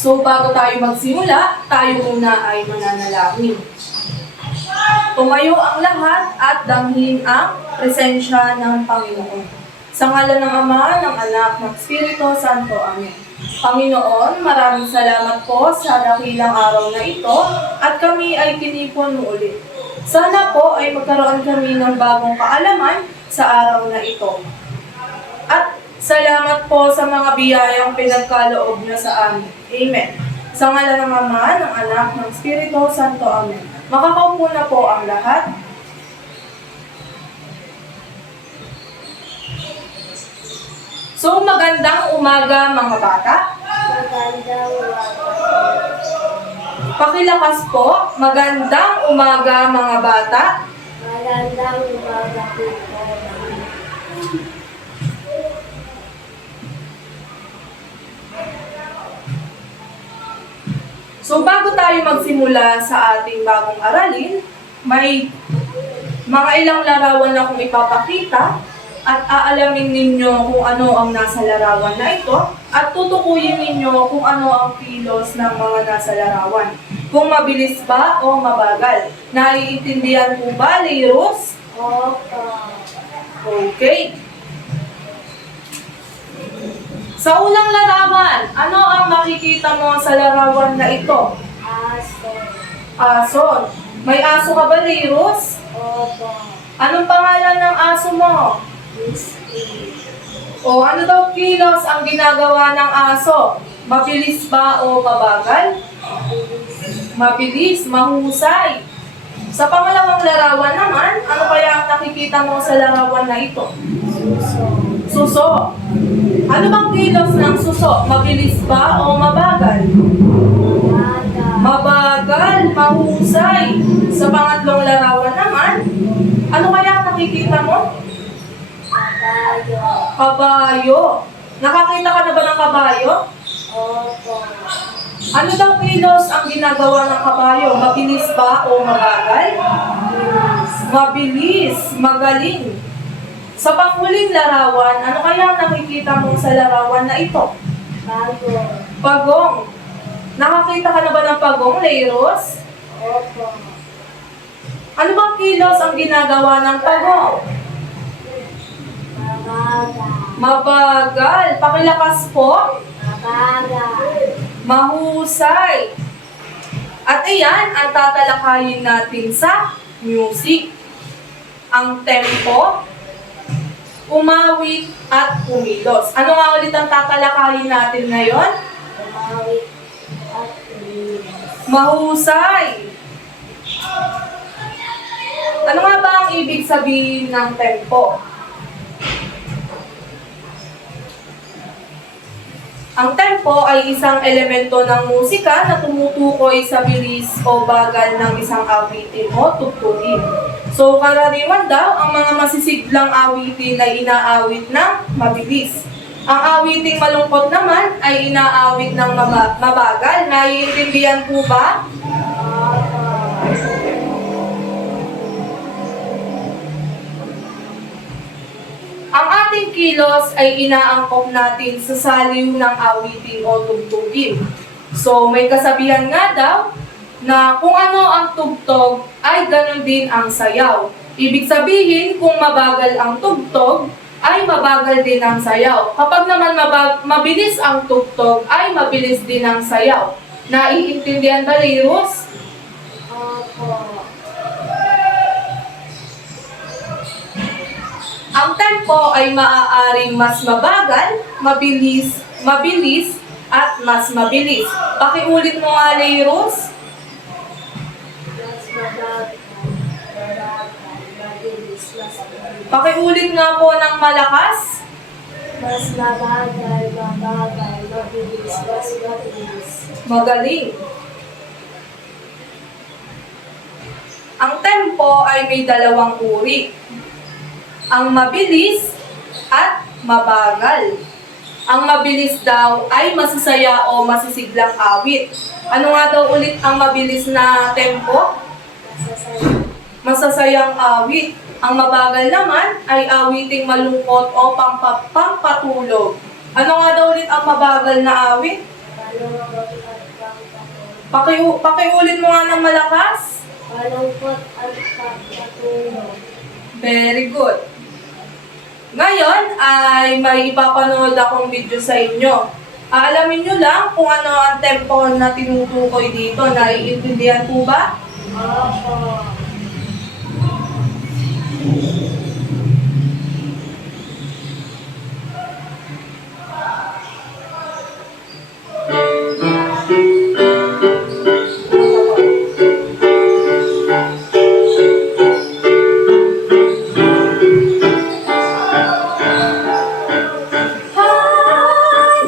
So bago tayo magsimula, tayo muna ay mananalangin. Tumayo ang lahat at damhin ang presensya ng Panginoon. Sa ngalan ng Ama, ng Anak, ng Espiritu Santo. Amen. Panginoon, maraming salamat po sa dakilang araw na ito at kami ay tinipon mo ulit. Sana po ay magkaroon kami ng bagong kaalaman sa araw na ito. At salamat po sa mga biyayang pinagkaloob na sa amin. Amen. Sa ngalan ng Ama, ng Anak, ng Espiritu Santo. Amen. Makakaupo na po ang lahat. So, magandang umaga mga bata. Magandang umaga. Pakilakas po, magandang umaga mga bata. Magandang umaga po. So, bago tayo magsimula sa ating bagong aralin, may mga ilang larawan na akong ipapakita at aalamin ninyo kung ano ang nasa larawan na ito at tutukuyin ninyo kung ano ang kilos ng mga nasa larawan. Kung mabilis ba o mabagal. Naiintindihan po ba, Leiros? Opo. Okay. Sa unang larawan, ano ang makikita mo sa larawan na ito? Aso. Aso. May aso ka ba, Leiros? Opo. Anong pangalan ng aso mo? Whiskey. O ano daw kilos ang ginagawa ng aso? Mabilis ba o mabagal? Mabilis, mahusay. Sa pangalawang larawan naman, ano kaya ang nakikita mo sa larawan na ito? Suso. Suso. Ano bang kilos ng suso? Mabilis ba o mabagal? Maga. Mabagal, mahusay. Sa pangatlong larawan naman, ano kaya ang nakikita mo? Kabayo. Kabayo. Nakakita ka na ba ng kabayo? Opo. Ano daw kilos ang ginagawa ng kabayo? Mabilis ba o mabagal? Mabilis, magaling. Sa panghuling larawan, ano kaya ang nakikita mo sa larawan na ito? Bago. Pagong. Nakakita ka na ba ng pagong, Leiros? Opo. Ano bang kilos ang ginagawa ng pagong? Mabaga. Mabagal. Pakilakas po. Mabaga. Mahusay. At iyan ang tatalakayin natin sa music. Ang tempo, umawit at kumilos. Ano nga ulit ang tatalakayin natin ngayon? Umawit at umilis. Mahusay. Ano nga ba ang ibig sabihin ng tempo? Ang tempo ay isang elemento ng musika na tumutukoy sa bilis o bagal ng isang awitin o tugtugin. So, karaniwan daw, ang mga masisiglang awitin ay inaawit ng mabilis. Ang awiting malungkot naman ay inaawit ng mabagal. Naiintindihan po ba? Ang ating kilos ay inaangkop natin sa saliw ng awitin o tugtugin. So, may kasabihan nga daw na kung ano ang tugtog ay ganon din ang sayaw. Ibig sabihin, kung mabagal ang tugtog, ay mabagal din ang sayaw. Kapag naman mabilis ang tugtog, ay mabilis din ang sayaw. Naiintindihan ba, Leiros? Opo. Ang tempo ay maaaring mas mabagal, mabilis, at mas mabilis. Pakiulit mo nga, Leiros. Mas mabagal. Mabilis. Mas mabilis. Pakiulit nga po ng malakas. Mas mabagal. Mabilis. Mas mabilis. Magaling. Ang tempo ay may dalawang uri. Ang mabilis at mabagal. Ang mabilis daw ay masasaya o masisiglang awit. Ano nga daw ulit ang mabilis na tempo? Masasaya. Masasayang awit. Ang mabagal naman ay awiting malungkot o pampatulog. Ano nga daw ulit ang mabagal na awit? Malungkot at Pakiulit mo nga ng malakas. Malungkot at pagkatulog. Very good. Ngayon ay may ipapanood akong video sa inyo. Aalamin nyo lang kung ano ang tempo na tinutukoy dito. Naiintindihan po ba? Opo.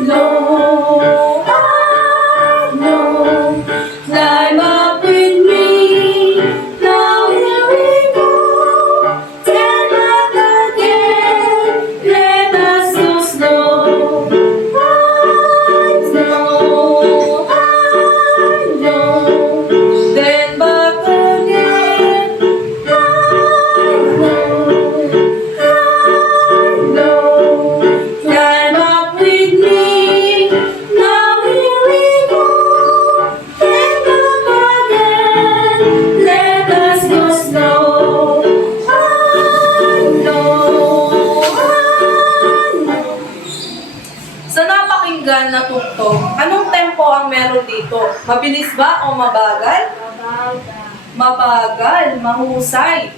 Hello, hello, climb up with me. Now here we go. Stand back again. Let us go slow. High, slow, low. Then back again. High, low, climb up with me. Now here we go. Then back again. Let us go slow. High, low. Sa napakinggan na tugtog, anong tempo ang meron dito? Mabilis ba o mabagal? Mabagal. Mabagal, mahusay.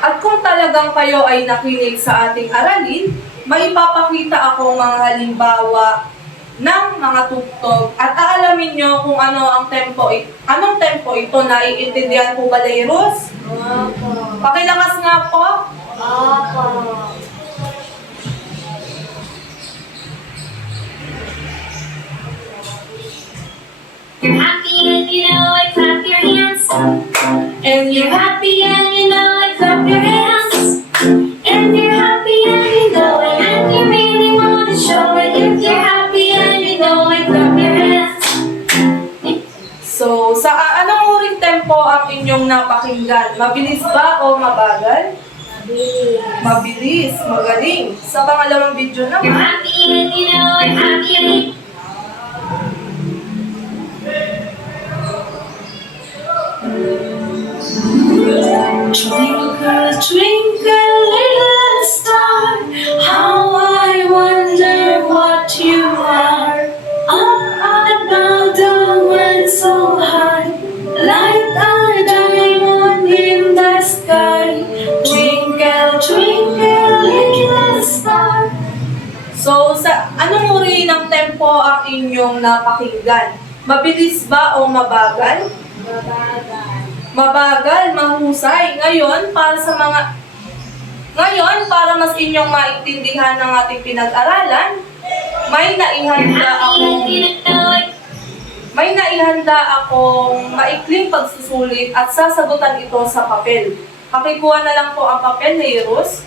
At kung talagang kayo ay nakinig sa ating aralin, may ipapakita akong mga halimbawa ng mga tugtog at aalamin nyo kung anong tempo ito. Naiintindihan po ba, Leiros? Opo. Pakilakas nga po. Opo. You're happy and you know it, clap your hands. And You're happy and you know it, clap your hands. And you're happy and you know it, and you really want to show it. If you're happy and you know it, clap your hands. So, sa anong uring tempo ang inyong napakinggan? Mabilis ba o mabagal? Mabilis. Mabilis, magaling. Sa pangalawang video You're naman, happy and you know it, happy and Twinkle, twinkle, little star, how I wonder what you are. Up above the world so high, like a diamond in the sky. Twinkle, twinkle, little star. So, sa anong uri ng tempo ang inyong napakinggan? Mabilis ba o mabagal? Mabagal. Mabagal, mahusay. Ngayon, para mas inyong maintindihan ng ating pinag-aralan, may naihanda akong maikling pagsusulit at sasagutan ito sa papel. Pakikuha na lang po ang papel, Leiros.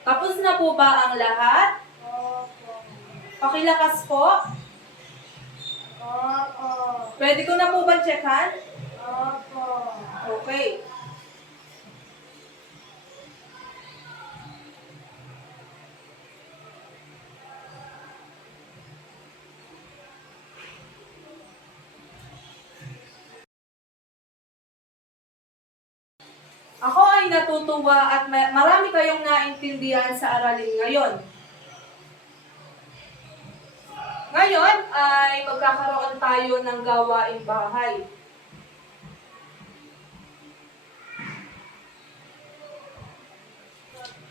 Tapos na po ba ang lahat? Opo. Pakilakas po. Opo. Pwede ko na po ba checkan? Opo. Okay. Ako ay natutuwa at marami kayong naintindihan sa aralin ngayon. Ngayon ay magkakaroon tayo ng gawaing bahay.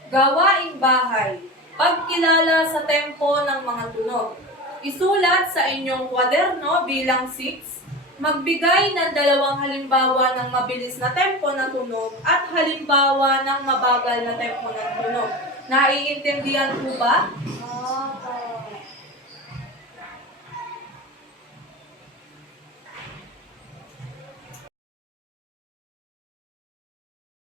Gawaing bahay. Pagkilala sa tempo ng mga tunog. Isulat sa inyong kwaderno bilang 6. Magbigay ng 2 halimbawa ng mabilis na tempo ng tunog at halimbawa ng mabagal na tempo ng tunog. Naiintindihan po ba?